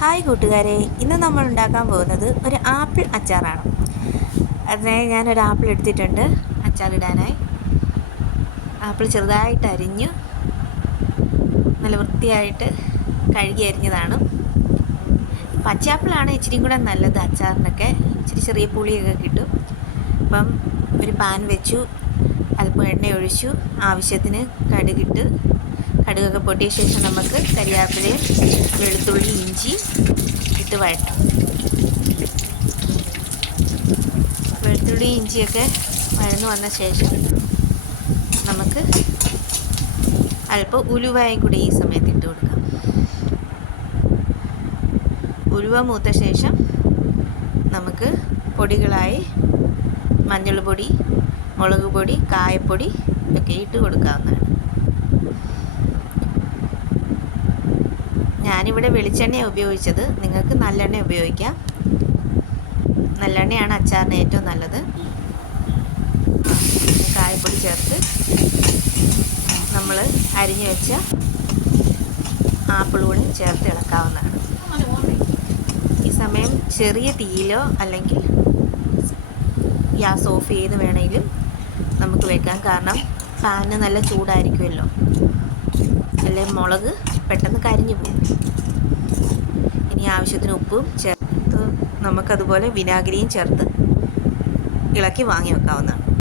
Hi കൂട്ടുകാരെ, ഇന്ന് നമ്മൾ ഉണ്ടാക്കാൻ പോകുന്നത് ഒരു ആപ്പിൾ അച്ചാറാണ്. അതിനായി ഞാനൊരു ആപ്പിൾ എടുത്തിട്ടുണ്ട് അച്ചാറിടാനായി. ആപ്പിൾ ചെറുതായിട്ട് അരിഞ്ഞു നല്ല വൃത്തിയായിട്ട് കഴുകി അരിഞ്ഞതാണ്. പച്ചയാപ്പിളാണ് ഇച്ചിരി കൂടെ നല്ലത് അച്ചാറിനൊക്കെ, ഇച്ചിരി ചെറിയ പുളിയൊക്കെ കിട്ടും. അപ്പം ഒരു പാൻ വെച്ചു, അല്പം എണ്ണ ഒഴിച്ചു, ആവശ്യത്തിന് കടുകൊക്കെ പൊട്ടിയ ശേഷം നമുക്ക് കരിയാപ്പിലയും വെളുത്തുള്ളി ഇഞ്ചി ഇട്ട് വഴറ്റാം. വെളുത്തുള്ളി ഇഞ്ചിയൊക്കെ വഴന്നു വന്ന ശേഷം നമുക്ക് അല്പം ഉലുവയും കൂടി ഈ സമയത്ത് ഇട്ട് കൊടുക്കാം. ഉലുവ മൂത്ത ശേഷം നമുക്ക് പൊടികളായി മഞ്ഞൾ പൊടി, മുളക് പൊടി, കായപ്പൊടി ഒക്കെ ഇട്ട് കൊടുക്കാവുന്നതാണ്. ഞാനിവിടെ വെളിച്ചെണ്ണയാണ് ഉപയോഗിച്ചത്, നിങ്ങൾക്ക് നല്ലെണ്ണ ഉപയോഗിക്കാം. നല്ലെണ്ണയാണ് അച്ചാറിന് ഏറ്റവും നല്ലത്. കായപ്പൊടി ചേർത്ത് നമ്മൾ അരിഞ്ഞു വെച്ച ആപ്പിൾ കൂടി ചേർത്ത് ഇളക്കാവുന്നതാണ്. ഈ സമയം ചെറിയ തീയിലോ അല്ലെങ്കിൽ ഗ്യാസ് ഓഫ് ചെയ്ത് വേണമെങ്കിലും നമുക്ക് വെക്കാം. കാരണം പാന് നല്ല ചൂടായിരിക്കുമല്ലോ, അല്ലെങ്കിൽ മുളക് പെട്ടെന്ന് കരിഞ്ഞു പോകും. ഇനി ആവശ്യത്തിന് ഉപ്പും ചേർത്ത് നമുക്കതുപോലെ വിനാഗിരിയും ചേർത്ത് ഇളക്കി വാങ്ങി വെക്കാവുന്നതാണ്.